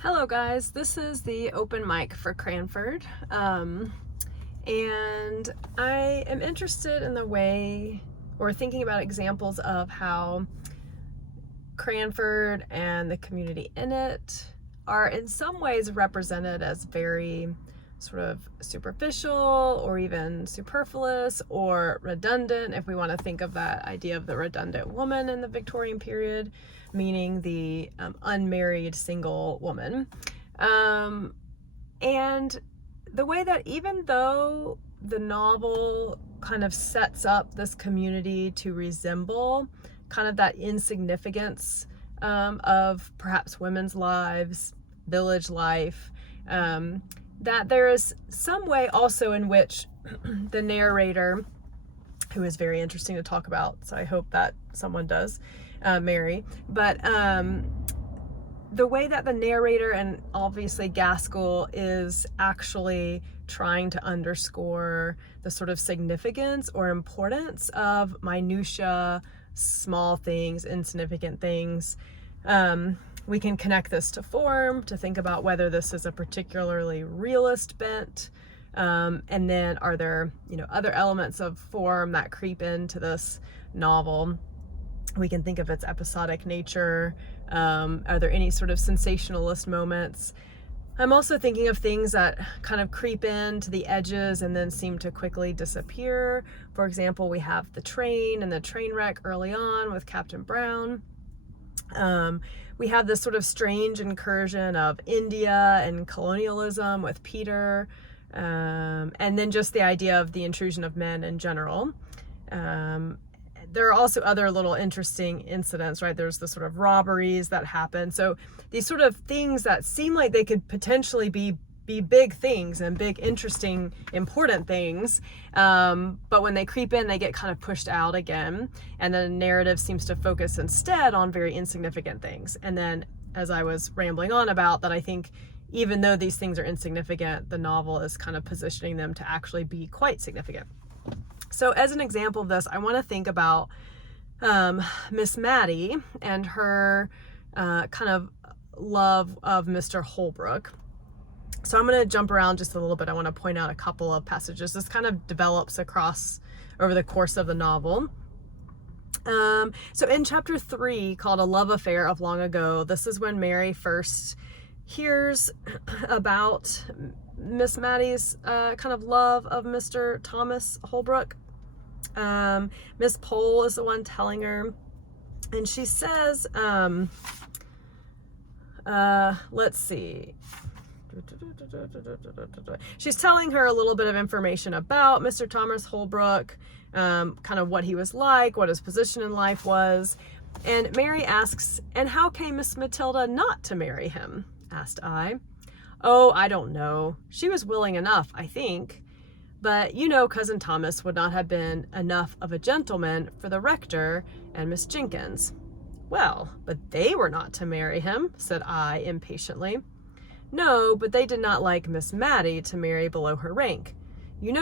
Hello guys, this is the open mic for Cranford, and I am interested in the way, or thinking about examples of how Cranford and the community in it are in some ways represented as very sort of superficial or even superfluous or redundant, if we want to think of that idea of the redundant woman in the Victorian period, meaning the unmarried single woman. And the way that even though the novel kind of sets up this community to resemble kind of that insignificance of perhaps women's lives, village life, that there is some way also in which the narrator, who is very interesting to talk about, so I hope that someone does, Mary, but the way that the narrator and obviously Gaskell is actually trying to underscore the sort of significance or importance of minutia, small things, insignificant things. We can connect this to form, to think about whether this is a particularly realist bent, and then are there, other elements of form that creep into this novel. We can think of its episodic nature. Are there any sort of sensationalist moments? I'm also thinking of things that kind of creep into the edges and then seem to quickly disappear. For example, we have the train and the train wreck early on with Captain Brown. We have this sort of strange incursion of India and colonialism with Peter, and then just the idea of the intrusion of men in general. There are also other little interesting incidents, right? There's the sort of robberies that happen. So these sort of things that seem like they could potentially be big things and big, interesting, important things. But when they creep in, they get kind of pushed out again. And the narrative seems to focus instead on very insignificant things. And then, as I was rambling on about, that I think even though these things are insignificant, the novel is kind of positioning them to actually be quite significant. So as an example of this, I want to think about Miss Maddie and her kind of love of Mr. Holbrook. So I'm going to jump around just a little bit. I want to point out a couple of passages. This kind of develops over the course of the novel. So in chapter 3, called A Love Affair of Long Ago, this is when Mary first hears about Miss Maddie's kind of love of Mr. Thomas Holbrook. Miss Pole is the one telling her, and she says, let's see. She's telling her a little bit of information about Mr. Thomas Holbrook, kind of what he was like, what his position in life was. And Mary asks, "And how came Miss Matilda not to marry him?" asked I. "Oh, I don't know. She was willing enough, I think. But Cousin Thomas would not have been enough of a gentleman for the rector and Miss Jenkins." "Well, but they were not to marry him," said I impatiently. "No, but they did not like Miss Maddie to marry below her rank.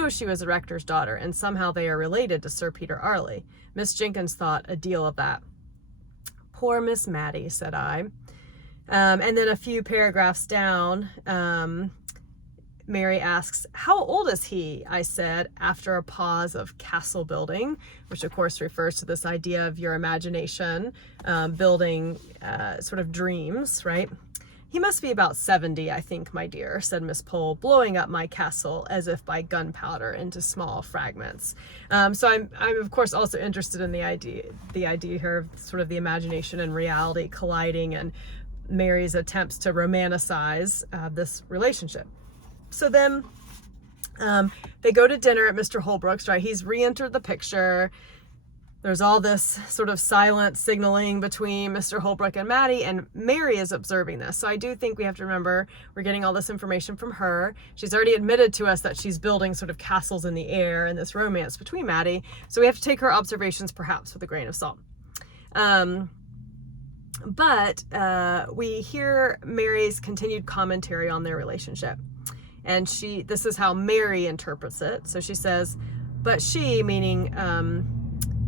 She was a rector's daughter, and somehow they are related to Sir Peter Arley. Miss Jenkins thought a deal of that." "Poor Miss Maddie," said I. And then a few paragraphs down, Mary asks, "How old is he?" I said, after a pause of castle building, which of course refers to this idea of your imagination building sort of dreams, right? "He must be about 70, I think, my dear," said Miss Pole, blowing up my castle as if by gunpowder into small fragments. So I'm of course also interested in the idea here of sort of the imagination and reality colliding, and Mary's attempts to romanticize this relationship. So then they go to dinner at Mr. Holbrook's, right? He's re-entered the picture. There's all this sort of silent signaling between Mr. Holbrook and Maddie, and Mary is observing this. So I do think we have to remember we're getting all this information from her. She's already admitted to us that she's building sort of castles in the air and this romance between Maddie. So we have to take her observations perhaps with a grain of salt. But we hear Mary's continued commentary on their relationship. And this is how Mary interprets it. So she says, "But she," meaning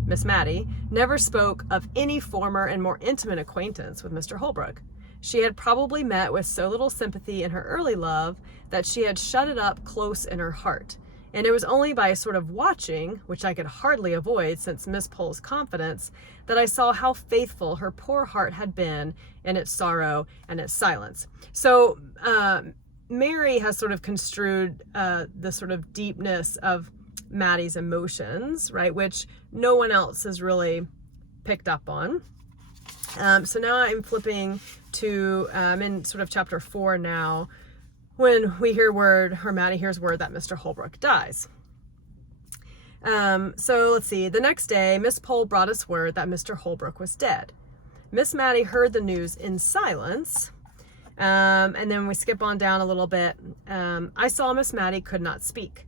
Miss Mattie, never spoke of any former and more intimate acquaintance with Mr. Holbrook. She had probably met with so little sympathy in her early love that she had shut it up close in her heart. And it was only by a sort of watching, which I could hardly avoid since Miss Pole's confidence, that I saw how faithful her poor heart had been in its sorrow and its silence. So Mary has sort of construed the sort of deepness of Mattie's emotions, right, which no one else has really picked up on. So now I'm flipping to in sort of chapter 4 now, when we hear word, or Mattie hears word that Mr. Holbrook dies. So let's see. The next day, Miss Pole brought us word that Mr. Holbrook was dead. Miss Mattie heard the news in silence. And then we skip on down a little bit. I saw Miss Mattie could not speak.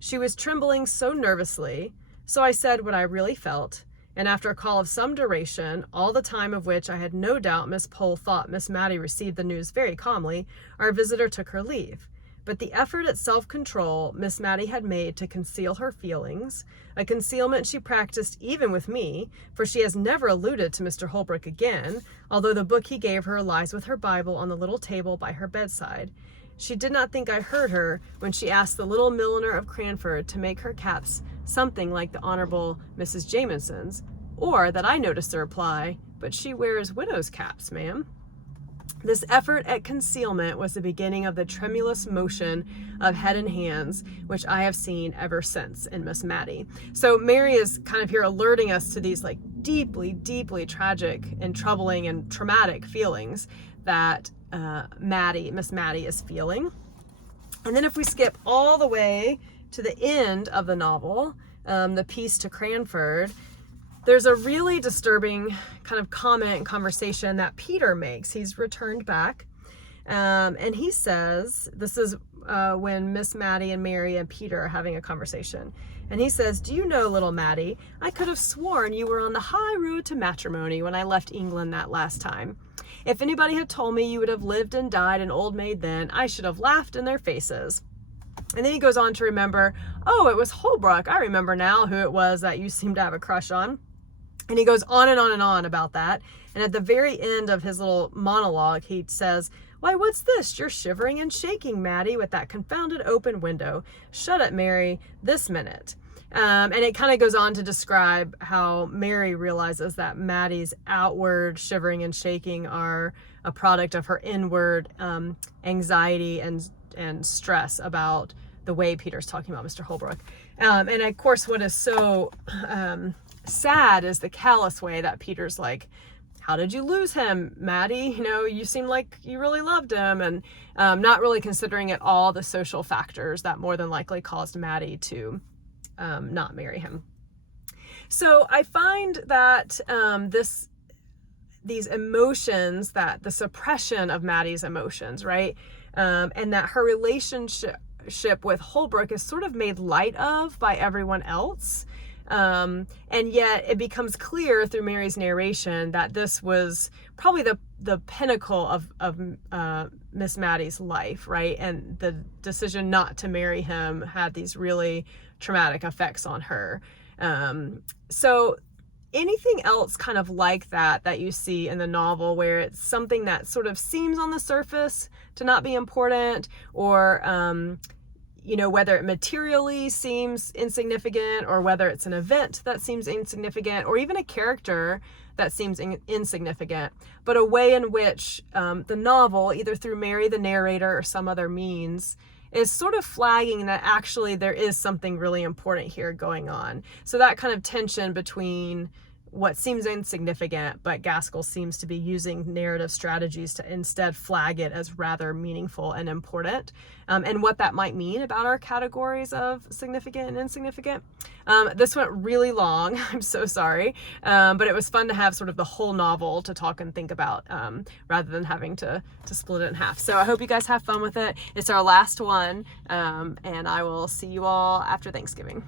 She was trembling so nervously, so I said what I really felt, and after a call of some duration, all the time of which I had no doubt Miss Pole thought Miss Mattie received the news very calmly, our visitor took her leave. But the effort at self-control Miss Mattie had made to conceal her feelings, a concealment she practiced even with me, for she has never alluded to Mr. Holbrook again, although the book he gave her lies with her Bible on the little table by her bedside. She did not think I heard her when she asked the little milliner of Cranford to make her caps something like the Honorable Mrs. Jamieson's, or that I noticed the reply, "But she wears widow's caps, ma'am." This effort at concealment was the beginning of the tremulous motion of head and hands, which I have seen ever since in Miss Mattie. So Mary is kind of here alerting us to these like deeply, deeply tragic and troubling and traumatic feelings that Miss Mattie is feeling. And then if we skip all the way to the end of the novel, the piece to Cranford, there's a really disturbing kind of comment and conversation that Peter makes. He's returned back, and he says, this is when Miss Mattie and Mary and Peter are having a conversation. And he says, "Do you know, little Mattie, I could have sworn you were on the high road to matrimony when I left England that last time. If anybody had told me you would have lived and died an old maid then, I should have laughed in their faces." And then he goes on to remember, "Oh, it was Holbrook. I remember now who it was that you seemed to have a crush on." And he goes on and on and on about that. And at the very end of his little monologue, he says, "Why, what's this? You're shivering and shaking, Mattie, with that confounded open window. Shut it, Mary, this minute." And it kind of goes on to describe how Mary realizes that Mattie's outward shivering and shaking are a product of her inward anxiety and stress about the way Peter's talking about Mr. Holbrook. And of course, what is so sad is the callous way that Peter's like, "How did you lose him, Mattie? You know, you seem like you really loved him," and not really considering at all the social factors that more than likely caused Mattie to not marry him. So I find that these emotions, that the suppression of Mattie's emotions, right, and that her relationship with Holbrook is sort of made light of by everyone else. And yet it becomes clear through Mary's narration that this was probably the pinnacle of Miss Mattie's life, right? And the decision not to marry him had these really traumatic effects on her. So anything else kind of like that you see in the novel, where it's something that sort of seems on the surface to not be important, or whether it materially seems insignificant, or whether it's an event that seems insignificant, or even a character that seems insignificant, but a way in which the novel, either through Mary the narrator or some other means, is sort of flagging that actually there is something really important here going on. So that kind of tension between what seems insignificant, but Gaskell seems to be using narrative strategies to instead flag it as rather meaningful and important, and what that might mean about our categories of significant and insignificant. This went really long. I'm so sorry, but it was fun to have sort of the whole novel to talk and think about, rather than having to split it in half. So I hope you guys have fun with it. It's our last one, and I will see you all after Thanksgiving.